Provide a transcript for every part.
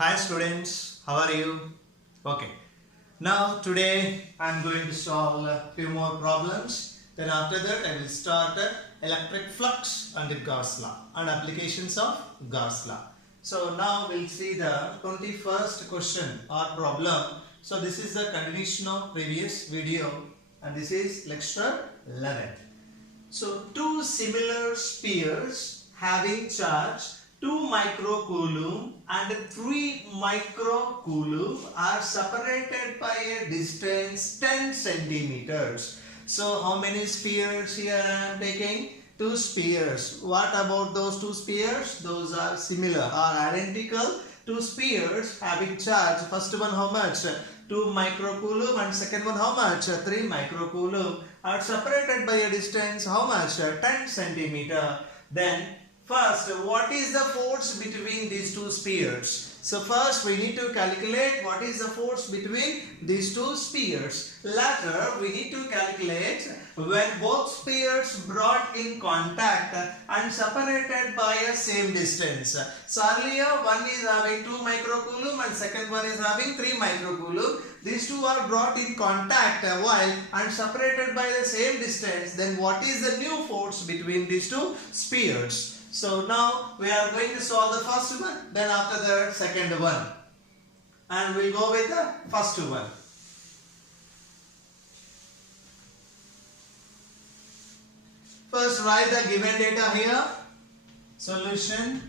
Hi students, how are you? Okay. Now today I am going to solve a few more problems. Then after that I will start electric flux and the Gauss law and applications of Gauss law. So now we'll see the 21st question or problem. So this is the continuation of previous video and this is lecture 11. So two similar spheres having charge 2 microcoulomb and 3 microcoulomb are separated by a distance 10 centimeters. So how many spheres here I am taking? 2 spheres. What about those 2 spheres? Those are similar or identical. 2 spheres having charge. First one how much? 2 microcoulomb and second one how much? 3 microcoulomb are separated by a distance how much? 10 centimeter. Then first, what is the force between these two spheres? So first we need to calculate what is the force between these two spheres. Later we need to calculate when both spheres brought in contact and separated by a same distance. So earlier one is having 2 microcoulomb and second one is having 3 microcoulomb. These two are brought in contact while and separated by the same distance. Then what is the new force between these two spheres? So now we are going to solve the first one, then after the second one. And we'll go with the first one. First write the given data here. Solution.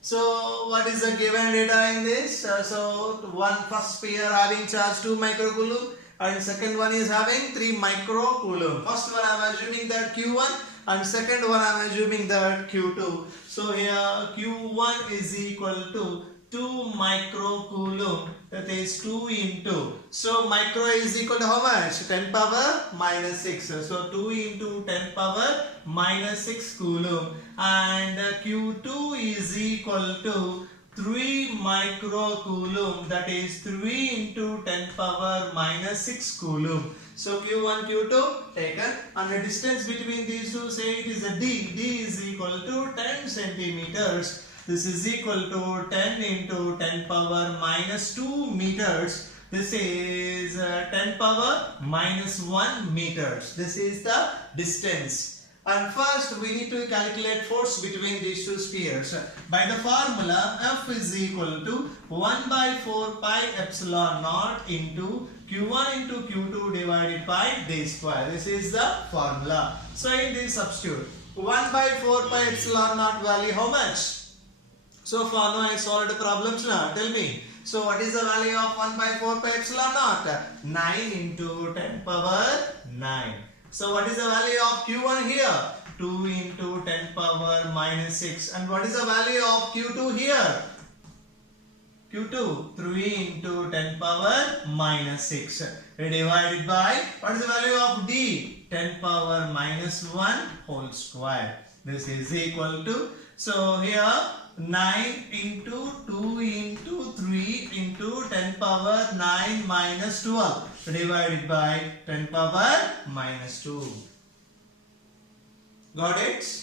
So what is the given data in this? So first sphere having charge 2 microcoulomb and second one is having 3 microcoulomb. First one I am assuming that Q1 and second one I am assuming that Q2. So here Q1 is equal to 2 microcoulomb, that is 2 into. So micro is equal to how much? 10 power minus 6. So 2 into 10 power minus 6 coulomb. And Q2 is equal to 3 microcoulomb, that is 3 into 10 power minus 6 coulomb. So Q1, Q2 taken and the distance between these two, say it is a D. D is equal to 10 centimeters. This is equal to 10 into 10 power minus 2 meters. This is 10 power minus 1 meters. This is the distance. And first we need to calculate force between these two spheres. By the formula F is equal to 1 by 4 pi epsilon naught into Q1 into Q2 divided by D square. This is the formula. So in this substitute 1 by 4 pi epsilon naught value how much? So far now I solved the problems now. Tell me. So what is the value of 1 by 4 pi epsilon naught? 9 into 10 power 9. So what is the value of Q1 here? 2 into 10 power minus 6. And what is the value of Q2 here? Q2, 3 into 10 power minus 6. Divided by, what is the value of D? 10 power minus 1 whole square. This is equal to, so here 9 into 2 into 3 into 10 power 9 minus 12 divided by 10 power minus 2. Got it?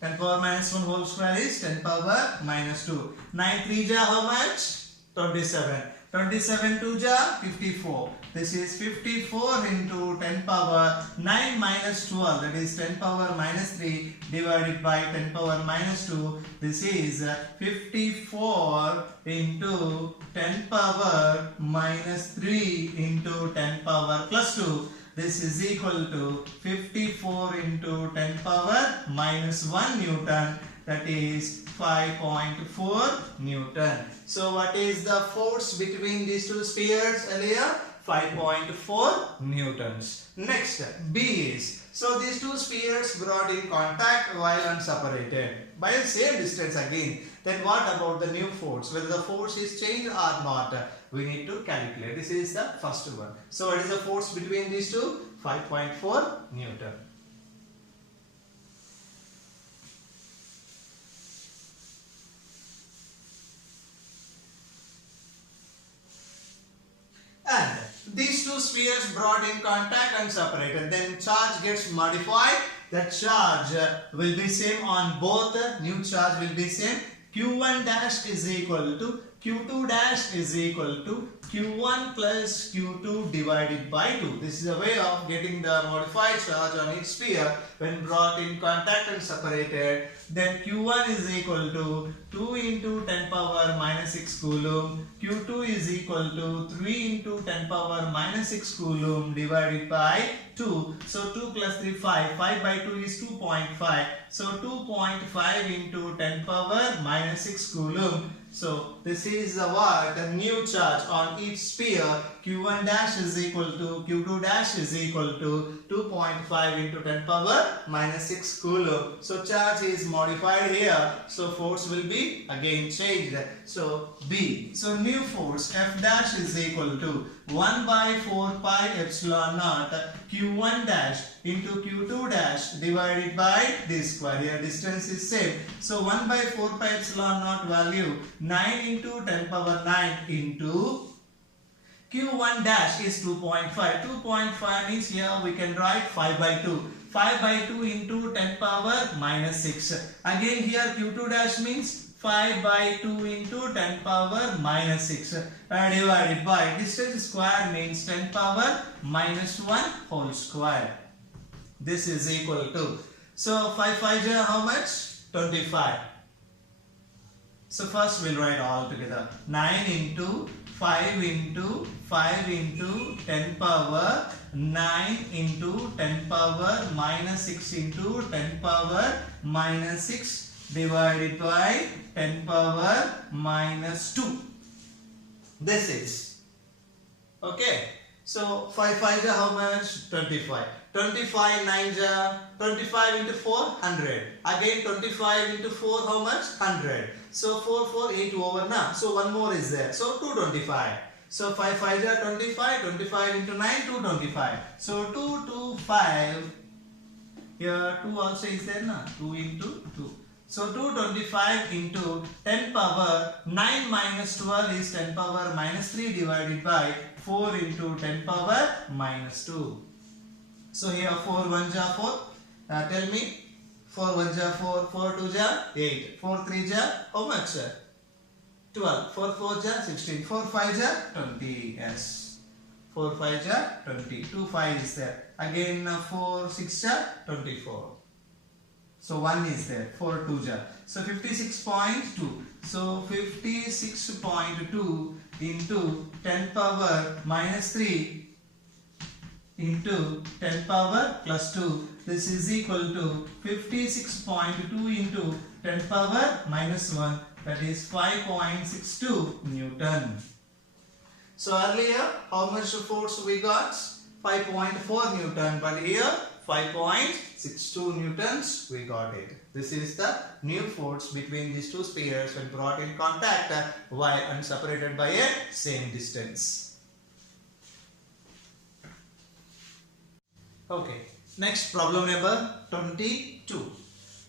10 power minus 1 whole square is 10 power minus 2. 9 3 ja how much? 27. 27 2 ja 54. This is 54 into 10 power 9 minus 12, that is 10 power minus 3 divided by 10 power minus 2. This is 54 into 10 power minus 3 into 10 power plus 2. This is equal to 54 into 10 power minus 1 Newton, that is 5.4 Newton. So what is the force between these two spheres earlier? 5.4 newtons. Next, B is, so these two spheres brought in contact while unseparated by the same distance again. Then what about the new force? Whether the force is changed or not, we need to calculate. This is the first one. So what is the force between these two? 5.4 Newton. And these two spheres brought in contact and separated. Then charge gets modified. That charge will be same on both. New charge will be same. Q1 dash is equal to Q2 dash is equal to Q1 plus Q2 divided by 2. This is a way of getting the modified charge on each sphere when brought in contact and separated. Then Q1 is equal to 2 into 10 power minus 6 coulomb. Q2 is equal to 3 into 10 power minus 6 coulomb divided by 2. So 2 plus 3, 5. 5 by 2 is 2.5. So 2.5 into 10 power minus 6 coulomb. So this is the what? The new charge on each sphere. Q1 dash is equal to Q2 dash is equal to 2.5 into 10 power minus 6 coulomb. So charge is modified here. So force will be again changed. So B. So new force F dash is equal to 1 by 4 pi epsilon naught Q1 dash into Q2 dash divided by d square. Here distance is same. So 1 by 4 pi epsilon naught value 9 into 10 power 9 into Q1 dash is 2.5. 2.5 means here we can write 5 by 2. 5 by 2 into 10 power minus 6. Again here Q2 dash means 5 by 2 into 10 power minus 6 divided by distance square means 10 power minus 1 whole square. This is equal to, so 5 5 is how much? 25. So first we'll write all together. 9 into 5 into 5 into 10 power 9 into 10 power minus 6 into 10 power minus 6 divided by 10 power minus 2. This is okay. So 5 5 is how much? 25. 25 9 is 25 into 4 100. Again 25 into 4 how much? 100. So 4 4 8 over now. So one more is there. So 225. So 5 5 is 25. 25 into 9 225. So 225. Here 2 also is there na. 2 into 2. So 225 into 10 power 9 minus 12 is 10 power minus 3 divided by 4 into 10 power minus 2. So here 4 1 ja 4. Tell me. 4 1 ja 4. 4 2 ja 8. 4 3 ja how much? 12. 4 4 ja 16. 4 5 ja 20. Yes. 4 5 ja 20. 2 5 is there. Again 4 6 ja 24. So 1 is there. 4 2 ja. So 56.2. So 56.2 into 10 power minus 3 into 10 power plus 2. This is equal to 56.2 into 10 power minus 1. That is 5.62 Newton. So earlier how much force we got? 5.4 Newton. But here 5.62 Newtons we got it. This is the new force between these two spheres when brought in contact while unseparated by a same distance. Okay, next problem number 22.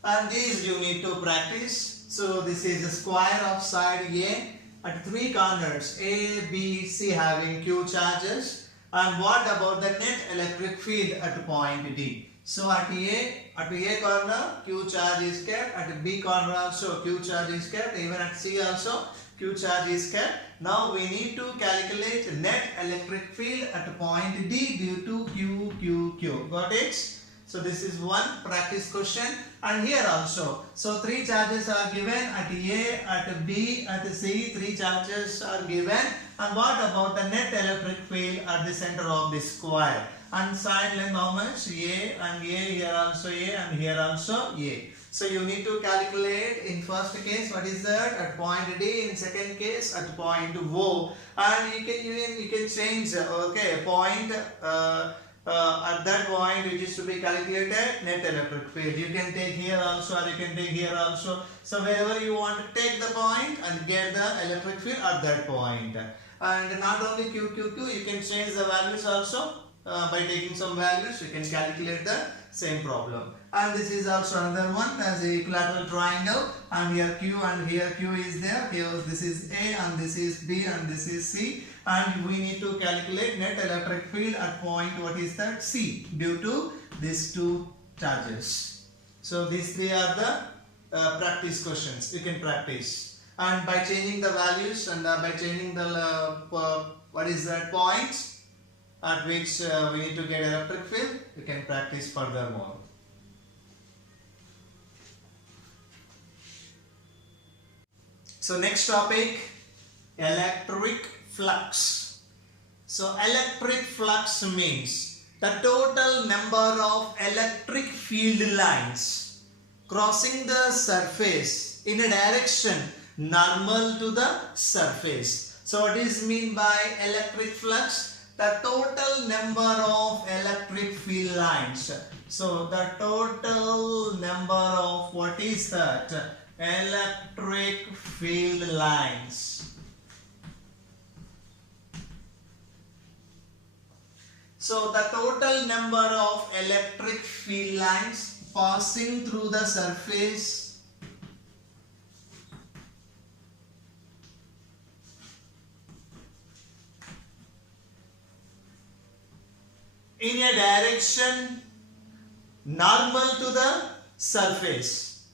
And these you need to practice. So this is a square of side A at 3 corners A, B, C having Q charges. And what about the net electric field at point D? So at A corner Q charge is kept, at B corner also Q charge is kept, even at C also Q charge is kept. Now we need to calculate net electric field at point D due to Q. Got it? So this is one practice question, and here also. So 3 charges are given at A, at B, at C. 3 charges are given. And what about the net electric field at the center of this square? And side length how much? A, and A, here also A, and here also A. So you need to calculate in first case what is that at point D, in second case at point O, and you can change point at that point which is to be calculated net electric field. You can take here also or you can take here also. So wherever you want to take the point and get the electric field at that point. And not only Q, you can change the values also. By taking some values you can calculate the same problem. And this is also another one as a equilateral triangle, and here Q and here Q is there. Here this is A and this is B and this is C, and we need to calculate net electric field at point what is that? C, due to these 2 charges. So these 3 are the practice questions you can practice. and by changing the values and by changing the what is that points at which we need to get electric field, we can practice furthermore. So next topic, electric flux. So electric flux means the total number of electric field lines crossing the surface in a direction normal to the surface. So what is mean by electric flux? The total number of electric field lines. So the total number of, what is that? Electric field lines. So the total number of electric field lines passing through the surface in a direction normal to the surface,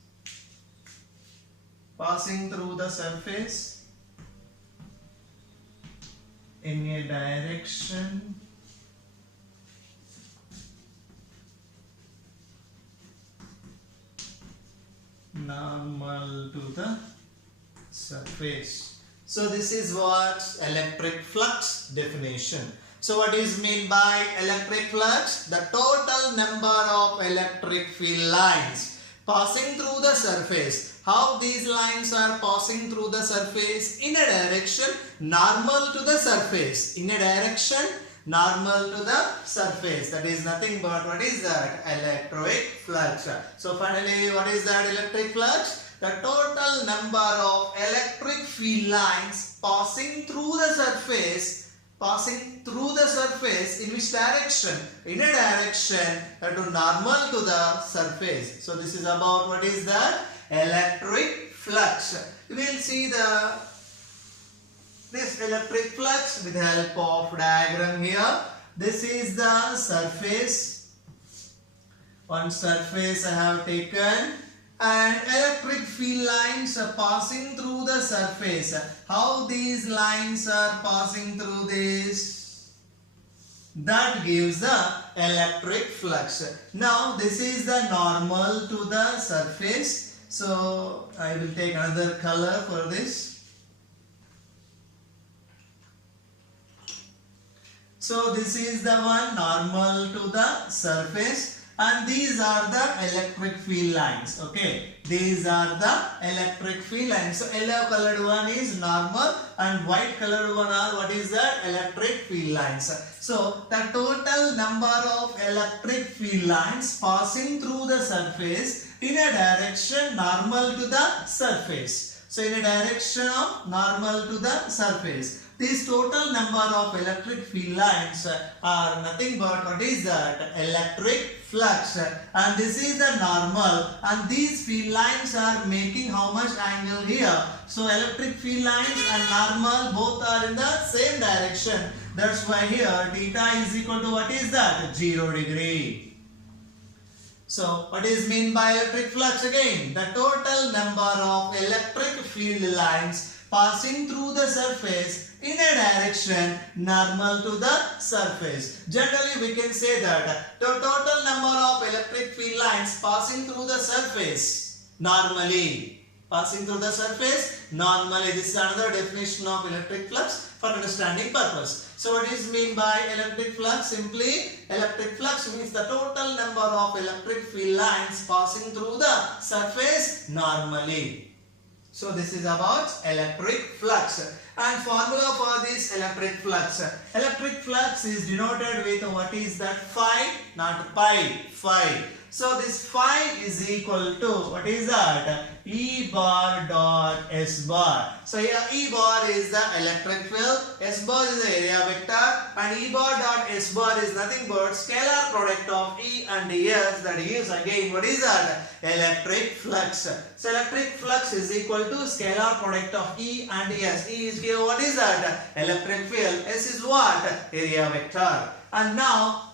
passing through the surface in a direction normal to the surface. So this is what electric flux definition. So what is meant by electric flux? The total number of electric field lines passing through the surface. How these lines are passing through the surface? In a direction normal to the surface. In a direction normal to the surface. That is nothing but what is that? Electric flux. So finally, what is that electric flux? The total number of electric field lines passing through the surface. Passing through the surface in which direction? In a direction that is normal to the surface. So this is about what is that? Electric flux. We will see this electric flux with the help of diagram here. This is the surface. One surface I have taken, and electric field lines are passing through the surface. How these lines are passing through this? That gives the electric flux. Now this is the normal to the surface. So I will take another color for this. So this is the one normal to the surface. And these are the electric field lines. Okay, these are the electric field lines. So yellow colored one is normal and white colored one are what is that? Electric field lines. So the total number of electric field lines passing through the surface in a direction normal to the surface. So in a direction of normal to the surface. This total number of electric field lines are nothing but what is that? Electric flux. And this is the normal, and these field lines are making how much angle here? So electric field lines and normal both are in the same direction. That's why here theta is equal to what is that? 0 degree. So what is meant by electric flux again? The total number of electric field lines passing through the surface in a direction normal to the surface. Generally we can say that the total number of electric field lines passing through the surface normally. Passing through the surface normally. This is another definition of electric flux for understanding purpose. So what is mean by electric flux? Simply electric flux means the total number of electric field lines passing through the surface normally. So this is about electric flux. And formula for this electric flux. Electric flux is denoted with what is that? Phi, not pi. Phi. So this phi is equal to what is that? E bar dot S bar. So here E bar is the electric field, S bar is the area vector, and E bar dot S bar is nothing but scalar product of E and S, that gives again what is that? Electric flux. So electric flux is equal to scalar product of E and S. E is here what is that? Electric field. S is what? Area vector. And now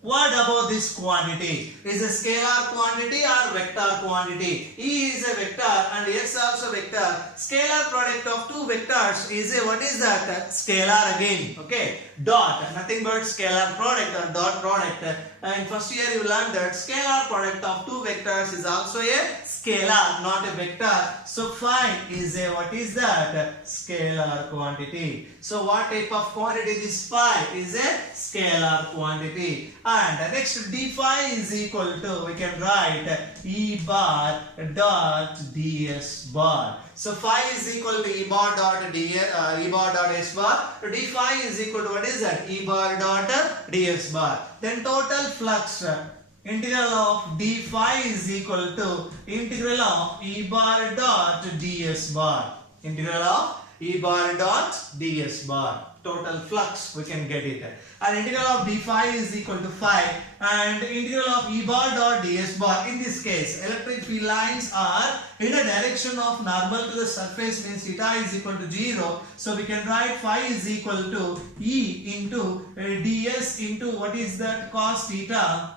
what about this quantity? Is a scalar quantity or vector quantity? E is a vector and x also vector. Scalar product of two vectors is a, what is that? Scalar again. Okay, dot, nothing but scalar product or dot product. And first year you learned that scalar product of two vectors is also a scalar, not a vector. So phi is a, what is that? Scalar quantity. So what type of quantity is phi? Is a scalar quantity. And next d phi is equal to, we can write E bar dot ds bar. So phi is equal to E bar dot E bar dot s bar. So d phi is equal to, what is that? E bar dot ds bar. Then total flux, integral of d phi is equal to integral of E bar dot ds bar. Integral of E bar dot ds bar. Total flux, we can get it. And integral of d phi is equal to phi, and integral of E bar dot ds bar. In this case, electric field lines are in a direction of normal to the surface, means theta is equal to 0. So we can write phi is equal to E into ds into, what is that? Cos theta.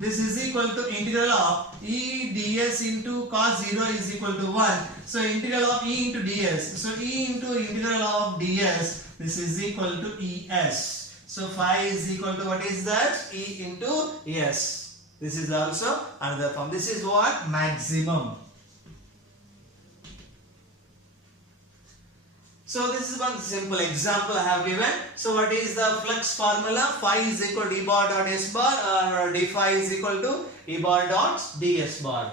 This is equal to integral of E ds into cos 0 is equal to 1. So integral of E into ds. So E into integral of ds, this is equal to Es. So phi is equal to, what is that? E into Es. This is also another form. This is what? Maximum. So this is one simple example I have given. So what is the flux formula? Phi is equal to E bar dot s bar, or d phi is equal to E bar dot ds bar.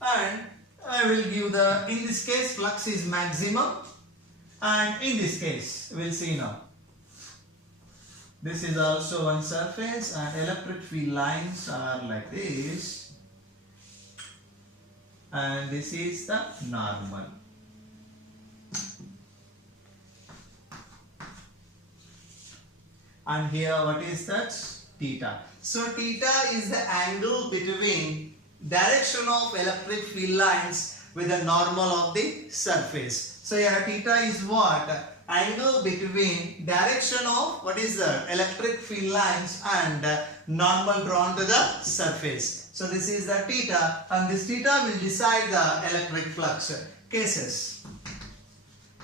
And I will give the, in this case flux is maximum, and in this case we will see now. This is also one surface, and electric field lines are like this. And this is the normal. And here, what is that? Theta. So theta is the angle between direction of electric field lines with the normal of the surface. So here theta is what? Angle between direction of, what is the electric field lines and normal drawn to the surface. So this is the theta, and this theta will decide the electric flux. Cases.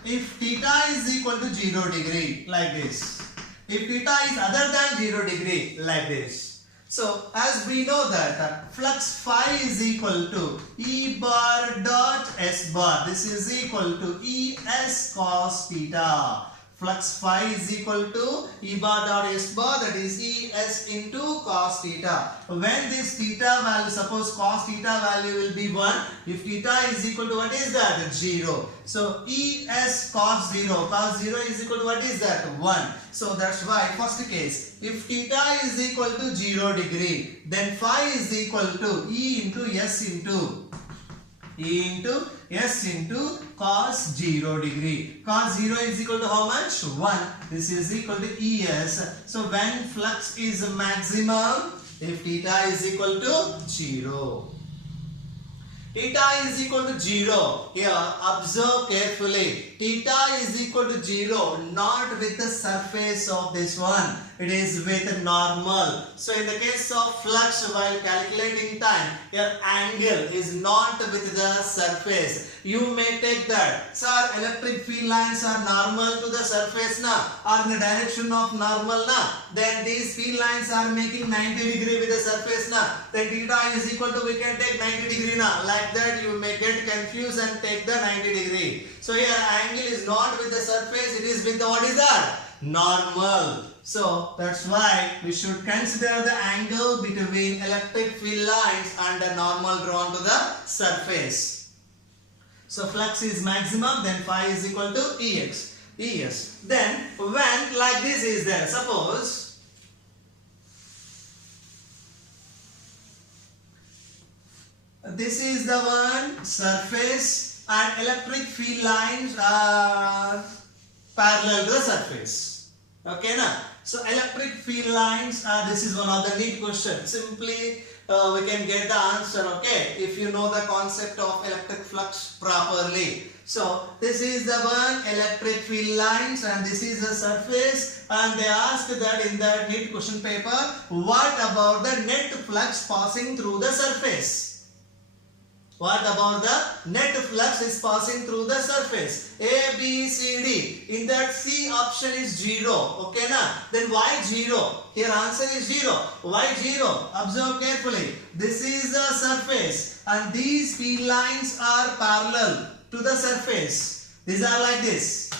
If theta is equal to 0 degree, like this. If theta is other than 0 degree, like this. So as we know that flux phi is equal to E bar dot s bar. This is equal to Es cos theta. Flux phi is equal to E bar dot s bar, that is Es into cos theta. When this theta value, suppose cos theta value will be 1, if theta is equal to, what is that? 0. So Es cos 0, cos 0 is equal to, what is that? 1. So that's why first case, if theta is equal to 0 degree, then phi is equal to E into S into cos 0 degree. Cos 0 is equal to how much? 1. This is equal to Es. So when flux is maximum, if theta is equal to 0. Theta is equal to 0. Here, observe carefully. Theta is equal to 0, not with the surface of this one. It is with normal. So in the case of flux, while calculating time, your angle is not with the surface. You may take that, sir, electric field lines are normal to the surface na, or in the direction of normal na. Then these field lines are making 90 degree with the surface na. Then theta is equal to, we can take 90 degree na. Like that you may get confused and take the 90 degree. So here angle is not with the surface, it is with the, what is that? Normal. So that's why we should consider the angle between electric field lines and the normal drawn to the surface. So flux is maximum, then phi is equal to Es. Then when like this is there, suppose this is the one surface and electric field lines are parallel to the surface. Okay na? So electric field lines, this is one of the neat questions. Simply we can get the answer, okay, if you know the concept of electric flux properly. So this is the one, electric field lines, and this is the surface, and they asked that in the neat question paper, what about the net flux passing through the surface? What about the net flux is passing through the surface? A, B, C, D. In that C option is 0. Okay na? Then why 0? Here answer is 0. Why 0? Observe carefully. This is the surface and these field lines are parallel to the surface. These are like this.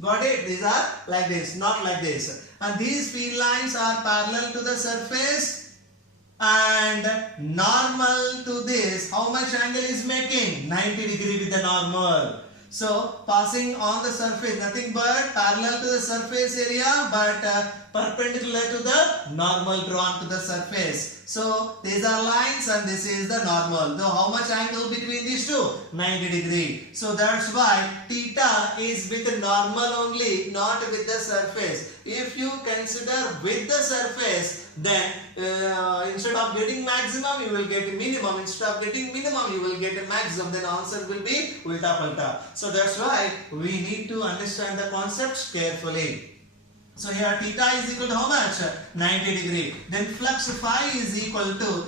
Got it? These are like this, not like this. And these field lines are parallel to the surface and normal to this. How much angle is making? 90 degree with the normal. So passing on the surface, nothing but parallel to the surface area but perpendicular to the normal drawn to the surface. So these are lines and this is the normal. Though how much angle between these two? 90 degree. So that's why theta is with the normal only, not with the surface. If you consider with the surface, then instead of getting maximum you will get minimum. Instead of getting minimum you will get a maximum. Then answer will be ulta palta. So that's why we need to understand the concepts carefully. So here theta is equal to how much? 90 degree. Then flux phi is equal to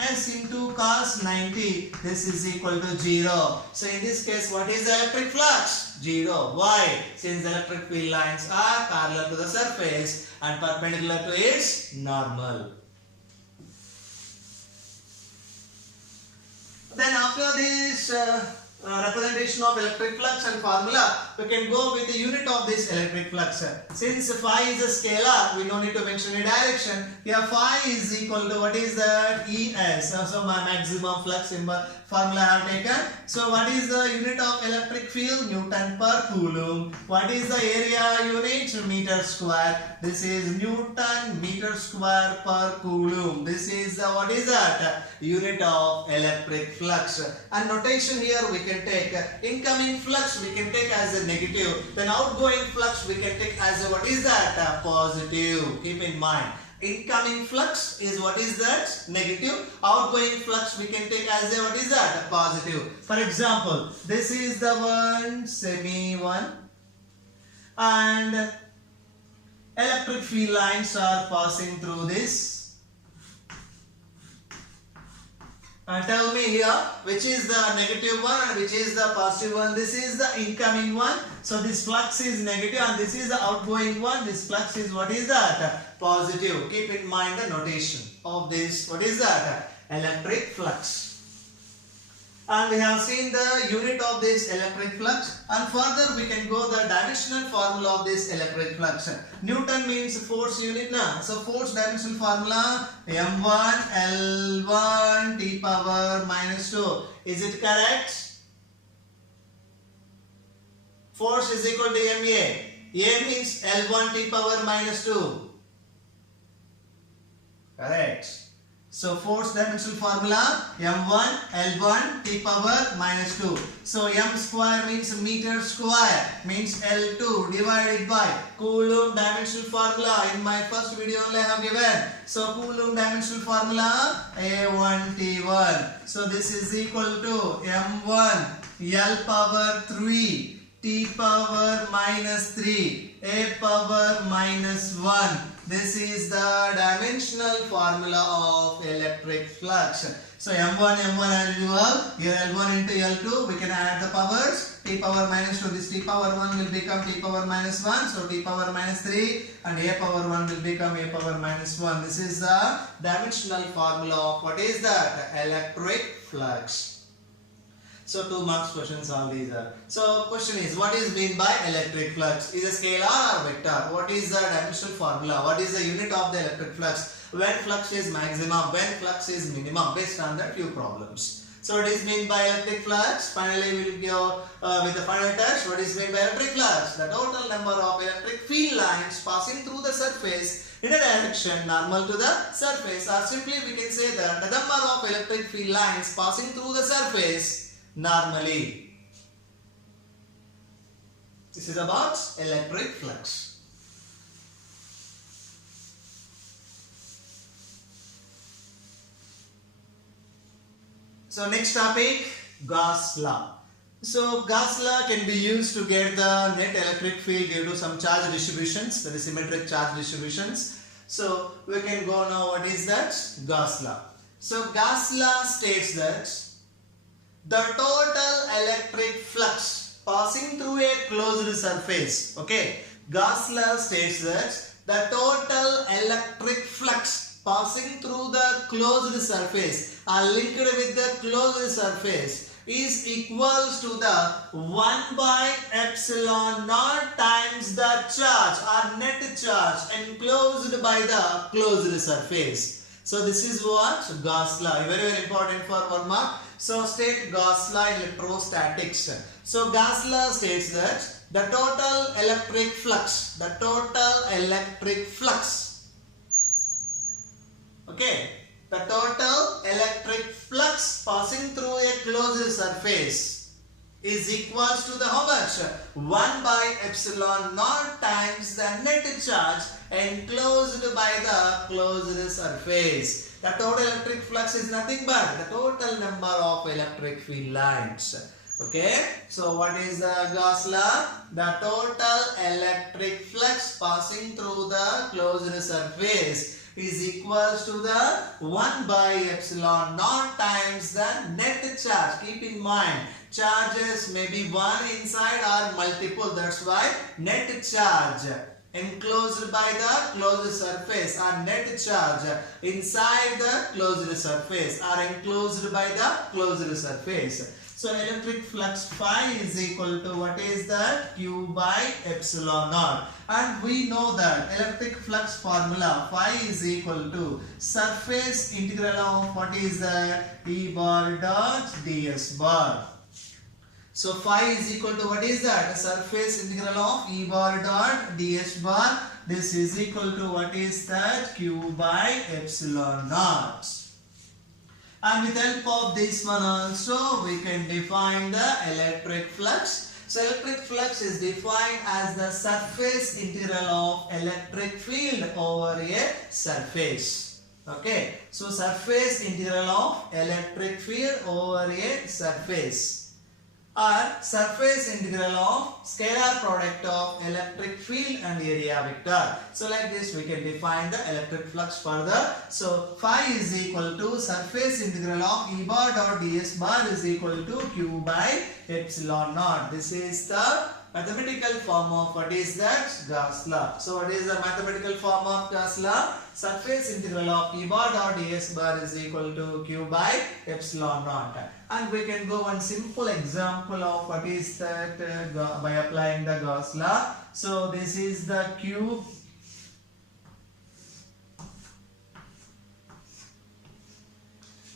Es into cos 90. This is equal to 0. So in this case, what is the electric flux? 0. Why? Since the electric field lines are parallel to the surface and perpendicular to its normal. Then after this representation of electric flux and formula, we can go with the unit of this electric flux. Since phi is a scalar, we don't need to mention a direction. Here phi is equal to what is that? Es. So my maximum flux symbol formula I have taken. So what is the unit of electric field? Newton per coulomb. What is the area unit? Meter square. This is Newton meter square per coulomb. This is the, what is that? Unit of electric flux. And notation here we can take incoming flux we can take as a negative. Then outgoing flux we can take as a, what is that? Positive. Keep in mind. Incoming flux is what is that? Negative. Outgoing flux we can take as a, what is that? Positive. For example, this is the one semi one and electric field lines are passing through this. Tell me here which is the negative one and which is the positive one. This is the incoming one. So this flux is negative and this is the outgoing one. This flux is, what is that? Positive. Keep in mind the notation of this. What is that? Electric flux. And we have seen the unit of this electric flux, and further we can go the dimensional formula of this electric flux. Newton means force unit na. So force dimensional formula m1 L1 T power minus 2. Is it correct? Force is equal to ma. A means L1 T power minus 2. Correct. So force dimensional formula m1 L1 T power minus 2. So m square means meter square means L2 divided by Coulomb dimensional formula. In my first video only I have given. So Coulomb dimensional formula A1T1. So this is equal to m1 L power 3 T power minus 3 A power minus 1. This is the dimensional formula of electric flux. So M1 as usual, here L1 into L2, we can add the powers. T power minus 2, this T power 1 will become T power minus 1. So T power minus 3 and A power 1 will become A power minus 1. This is the dimensional formula of what is that? Electric flux. So 2 marks questions all these are. So question is, what is mean by electric flux? Is a scalar or vector? What is the dimensional formula? What is the unit of the electric flux? When flux is maximum? When flux is minimum? Based on that few problems. So what is mean by electric flux? Finally we will go with the final test. What is mean by electric flux? The total number of electric field lines passing through the surface in a direction normal to the surface, or simply we can say that the number of electric field lines passing through the surface normally. This is about electric flux. So next topic, Gauss law. So Gauss law can be used to get the net electric field due to some charge distributions, that is symmetric charge distributions. So we can go now, what is that? Gauss law. So Gauss law states that the total electric flux passing through a closed surface. Okay, Gauss law states that the total electric flux passing through the closed surface or linked with the closed surface is equals to the 1 by epsilon naught times the charge or net charge enclosed by the closed surface. So this is what? Gauss law. Very important for 1 mark. So state Gauss law in electrostatics. So Gauss law states that the total electric flux, okay, the total electric flux passing through a closed surface is equals to the how much? 1 by epsilon naught times the net charge enclosed by the closed surface. The total electric flux is nothing but the total number of electric field lines. Okay, so what is the Gauss law? The total electric flux passing through the closed surface is equals to the 1 by epsilon naught times the net charge. Keep in mind, charges may be one inside or multiple, that's why net charge enclosed by the closed surface or net charge inside the closed surface or enclosed by the closed surface. So electric flux phi is equal to what is that? Q by epsilon naught. And we know that electric flux formula phi is equal to surface integral of what is that? E bar dot ds bar. So phi is equal to what is that? Surface integral of E bar dot ds bar. This is equal to what is that? Q by epsilon naught. And with help of this one also we can define the electric flux. So electric flux is defined as the surface integral of electric field over a surface. Okay, so surface integral of electric field over a surface, or surface integral of scalar product of electric field and area vector. So like this we can define the electric flux further. So phi is equal to surface integral of E bar dot ds bar is equal to Q by epsilon naught. This is the mathematical form of what is that? Gauss law. So what is the mathematical form of Gauss law? Surface integral of E bar dot ds bar is equal to Q by epsilon naught. And we can go one simple example of what is that by applying the Gauss law. So this is the cube.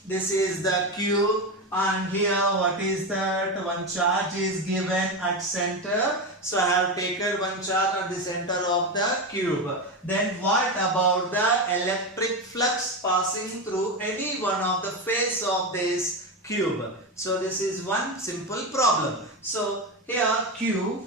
This is the cube, and here what is that? One charge is given at center. So I have taken one charge at the center of the cube. Then what about the electric flux passing through any one of the face of this cube? So this is one simple problem. So here cube,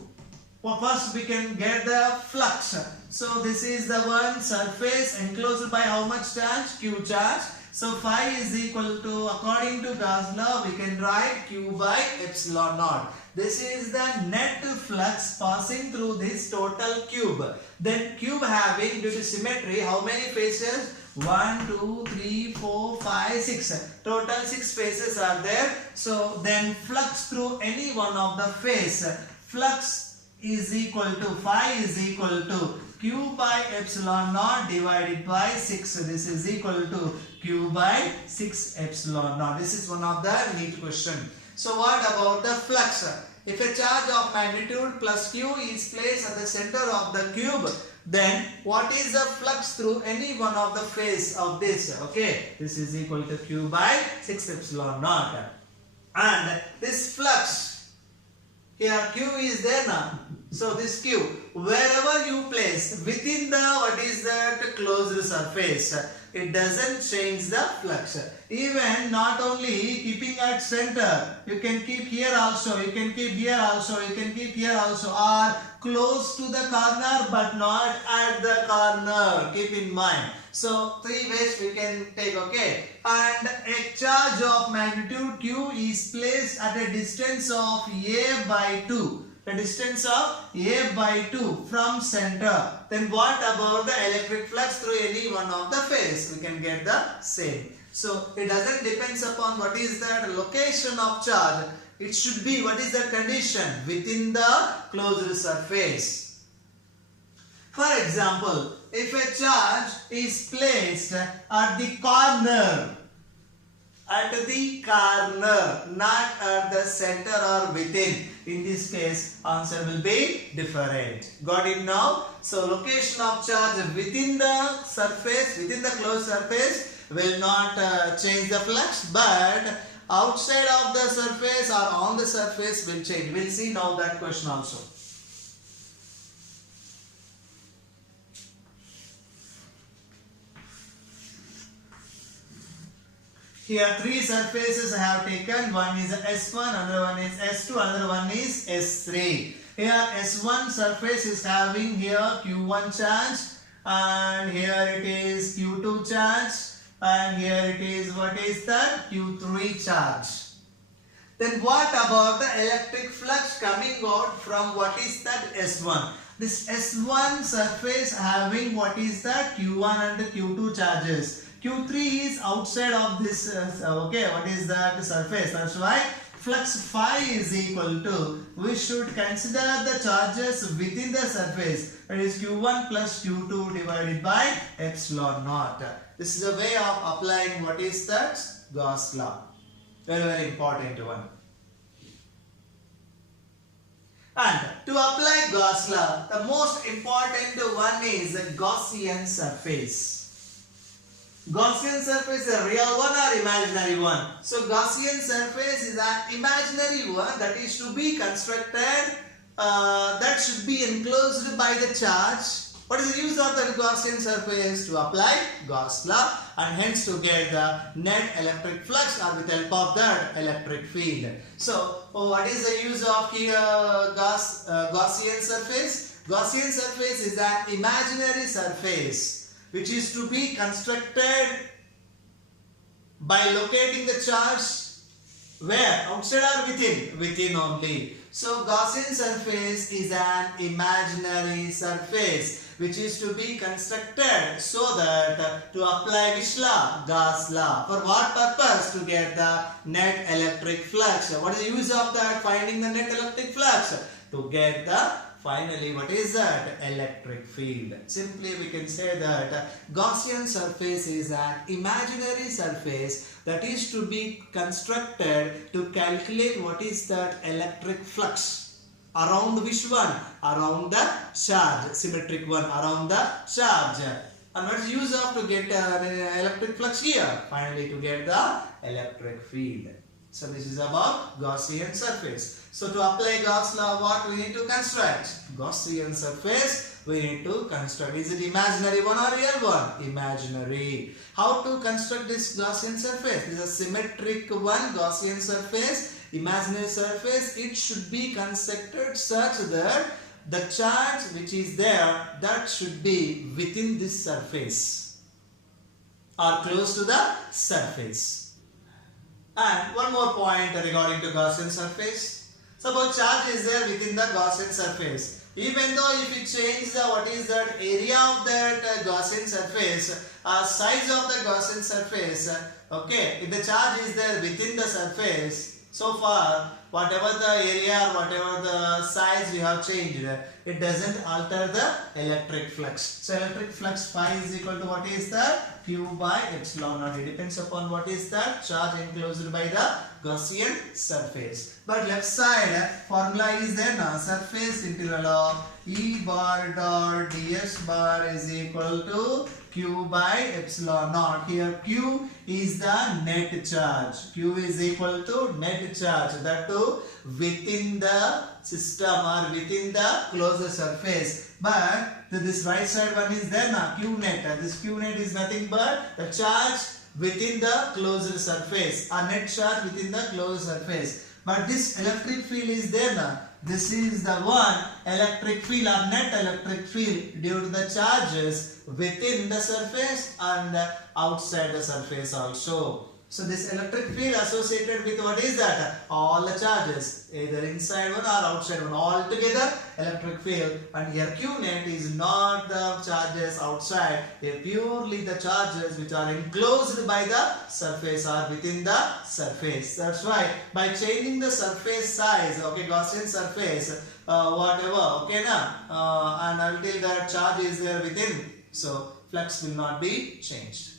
well, first we can get the flux. So this is the one surface enclosed by how much charge? Q charge. So phi is equal to, according to Gauss law, we can write Q by epsilon naught. This is the net flux passing through this total cube. Then cube having, due to symmetry, how many faces? 1, 2, 3, 4, 5, 6. Total 6 faces are there. So then flux through any one of the face. Flux is equal to, phi is equal to Q by epsilon naught divided by 6. This is equal to Q by 6 epsilon naught. This is one of the neat question. So what about the flux? If a charge of magnitude plus Q is placed at the center of the cube, then what is the flux through any one of the face of this? Okay, this is equal to Q by 6 epsilon naught. And this flux, here Q is there now. So this q, wherever you place within the what is that closed surface, it doesn't change the flux. Even not only keeping at center, you can keep here also, you can keep here also, you can keep here also, or close to the corner but not at the corner. Keep in mind. So three ways we can take, okay. And a charge of magnitude q is placed at a distance of a by 2. The distance of a by 2 from center. Then what about the electric flux through any one of the phase? We can get the same. So it doesn't depends upon what is the location of charge. It should be what is the condition within the closed surface. For example, if a charge is placed at the corner, not at the center or within, in this case answer will be different. Got it now? So location of charge within the surface, within the closed surface will not change the flux, but outside of the surface or on the surface will change. We'll see now that question also. Here three surfaces I have taken. One is S1, another one is S2, another one is S3. Here S1 surface is having here Q1 charge, and here it is Q2 charge, and here it is what is that Q3 charge. Then what about the electric flux coming out from what is that S1? This S1 surface having what is that Q1 and Q2 charges. Q3 is outside of this, okay, what is that surface? That's why flux phi is equal to, we should consider the charges within the surface. That is Q1 plus Q2 divided by epsilon naught. This is a way of applying what is that? Gauss law. Very, very important one. And to apply Gauss law, the most important one is a Gaussian surface. Gaussian surface is a real one or imaginary one? So Gaussian surface is an imaginary one that is to be constructed, that should be enclosed by the charge. What is the use of the Gaussian surface? To apply Gauss law and hence to get the net electric flux or with the help of that electric field. So what is the use of here Gaussian surface? Gaussian surface is an imaginary surface which is to be constructed by locating the charge where? Outside or within? Within only. So Gaussian surface is an imaginary surface which is to be constructed so that to apply which law? Gauss law. For what purpose? To get the net electric flux. What is the use of that? Finding the net electric flux? To get the finally, what is that? Electric field. Simply we can say that Gaussian surface is an imaginary surface that is to be constructed to calculate what is that electric flux. Around which one? Around the charge. Symmetric one. Around the charge. And what is the use of to get electric flux here? Finally to get the electric field. So this is about Gaussian surface. So to apply Gauss law, what we need to construct? Gaussian surface we need to construct. Is it imaginary one or real one? Imaginary. How to construct this Gaussian surface? This is a symmetric one, Gaussian surface, imaginary surface. It should be constructed such that the charge which is there, that should be within this surface or close to the surface. And one more point regarding to Gaussian surface. Suppose charge is there within the Gaussian surface. Even though if you change the what is that area of that Gaussian surface, size of the Gaussian surface, okay, if the charge is there within the surface, so far whatever the area or whatever the size we have changed, it doesn't alter the electric flux. So electric flux phi is equal to what is that? Q by epsilon naught. It depends upon what is that charge enclosed by the Gaussian surface. But left side formula is there now. Surface integral of E bar dot ds bar is equal to Q by epsilon naught. Here Q is the net charge. Q is equal to net charge. That too within the system or within the closed surface. But this right side one is there now, Q net. This Q net is nothing but the charge within the closed surface. A net charge within the closed surface. But this electric field is there now. This is the one electric field or net electric field due to the charges within the surface and outside the surface also. So this electric field associated with what is that? All the charges, either inside one or outside one, all together electric field. And here Q net is not the charges outside, they are purely the charges which are enclosed by the surface or within the surface. That's why by changing the surface size, okay, Gaussian surface, whatever, okay na, and until that charge is there within, so flux will not be changed.